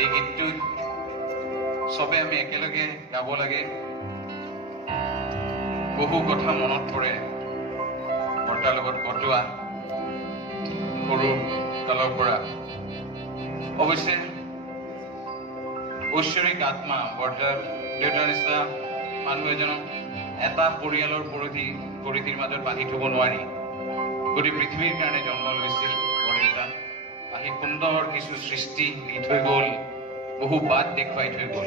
এই গীতটো সবে আমি একেলগে গাব লাগে। বহু কথা মনত পৰে বৰ্তাৰ লগত কটোৱা সৰু কালৰ পৰা। অৱশ্যে ঐশ্বৰিক আত্মা বৰ্তাৰ দেউতাৰ নিচিনা মানুহ এজনক এটা পৰিয়ালৰ পৰিধিৰ মাজত বান্ধি থব নোৱাৰি। গোটেই পৃথিৱীৰ কাৰণে জন্ম লৈছিল বৰদেউতা। আহি সুন্দৰ কিছু সৃষ্টি দি থৈ গ'ল, বহু বাট দেখুৱাই থৈ গ'ল,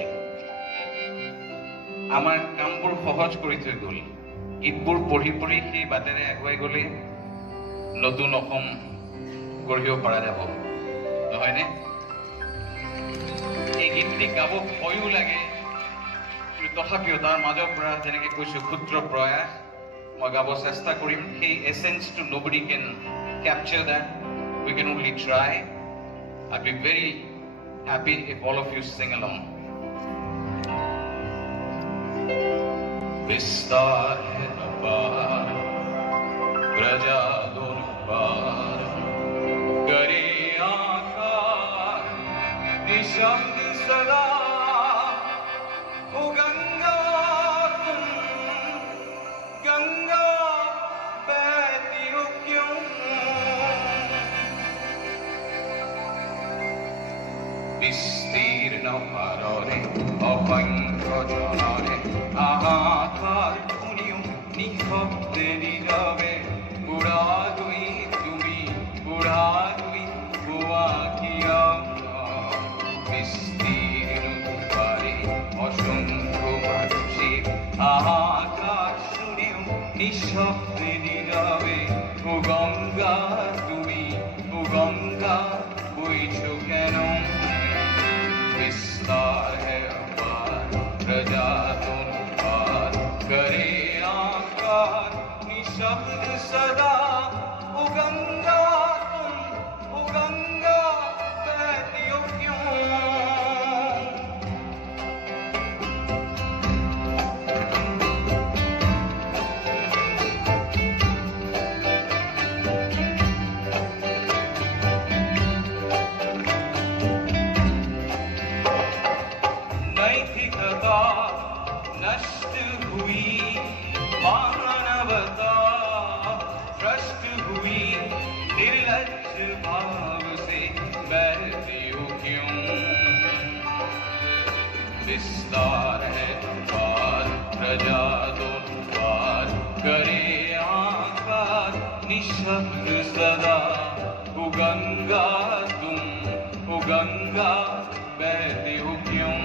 আমাৰ কামবোৰ সহজ কৰি থৈ গ'ল। গীতবোৰ পঢ়ি পঢ়ি সেই বাটেৰে আগুৱাই গ'লে নতুন অসম গঢ়িব পৰা যাব, নহয়নে? এই গীতটি গাব ভয়ো লাগে, কিন্তু তথাপিও তাৰ মাজৰ পৰা যেনেকৈ কৈছোঁ ক্ষুদ্ৰ প্ৰয়াস মই গাব চেষ্টা কৰিম। সেই এছেঞ্চটো nobody can capture that, we can only try. I'd be very happy if all of you sing along. विस्तार है अपार प्रजा दोनों पार, करे आकार निशब्द सदा। ओ गंगा तुम गंगा बहती हो क्यों? विस्तीर्ण पारे अपंख जनारे आहाकार শুনিও নিঃশব্দে নীরবে। বুড়া দুই তুমি বুড়া দুই গোয়া কি বিস্তীর্ণ পারে অসংখ্য মানুষের আহাকার শুনিও নিঃশব্দে নীরবে। ও গঙ্গা তুমি ও গঙ্গা বইছো কেন? विस्तार है अपार प्रजा दोनों पार, करे आकार निशब्द सदा। ओ गंगा तुम ओ गंगा बहती हो क्यों? नैतिकता नष्ट हुई, मानवता भ्रष्ट हुई, निर्लज्ज भाव से बहती हो क्यों? विस्तार है पार प्रजा दोनों पार, करे आकार निशब्द सदा। ओ गंगा तुम ओ गंगा बहती हो क्यों?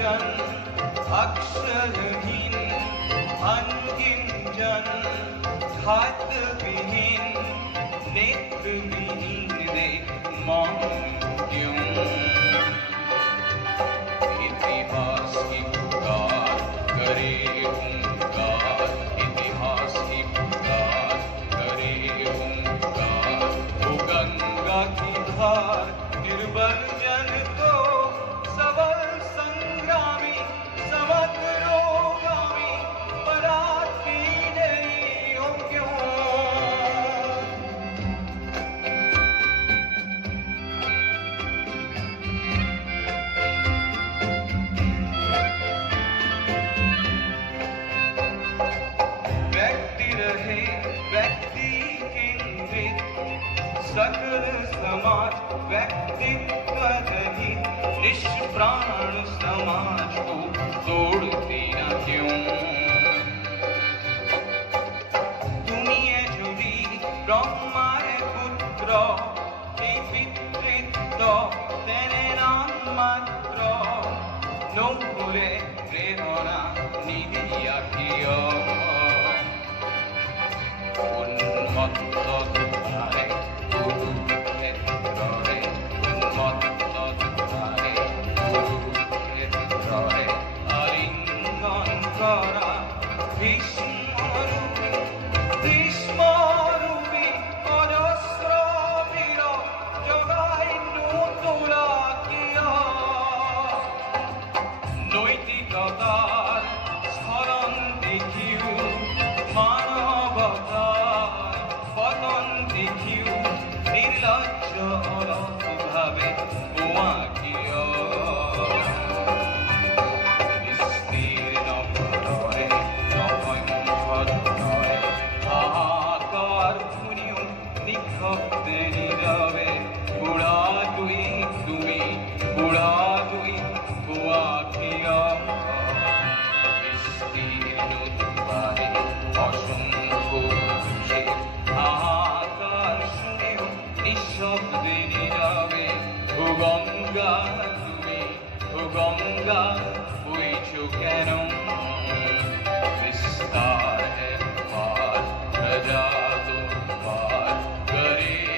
जन अक्षरहीन अनगिन जन खाद्य विहीन नेत्र विहीन दे मौन क्यों? इतिहास की पुकार करे हुंकार, इतिहास की पुकार करे हुंकार। वो गंगा की धार निर्बल जन को सबल संग्रामी समग्रोगामी पराठी नहीं हो क्यों? व्यक्ति रहे व्यक्ति केंद्रित, सकल समाज व्यक्तित्व रहित, निष्प्राण समाज को तोड़ती न क्यों? दुनिया जुड़ी ब्रह्माए पुत्र এই পিতৃত্ব তেনে নাম মাত্র, নৌকুলে প্রেরণা নিধি আখিয়। উন্মত্ত দুয়ারে কুরুক্ষেত্রে, উন্মত্ত দুয়ারে কুরুক্ষেত্রে আলিঙ্গন করা ভীষ্মরূপী অজস্র বীর নির্লজ্জ অলস ভাবে ও আঁকিও বিস্তীর্ণ প্রলয়ে নয় হাহাকার শুনিও নিঃশব্দে নীরবে বুড়া তুই তুমি বুড়া তুই ও আঁকিও বিস্তীর্ণ দুয়ারে অসংখ্য পুরুষের হাহাকার শুনেও নিঃশব্দে নীরবে ও গঙ্গা তুমি ও গঙ্গা বইছো কেন विस्तार है पार प्रजा तो पार करे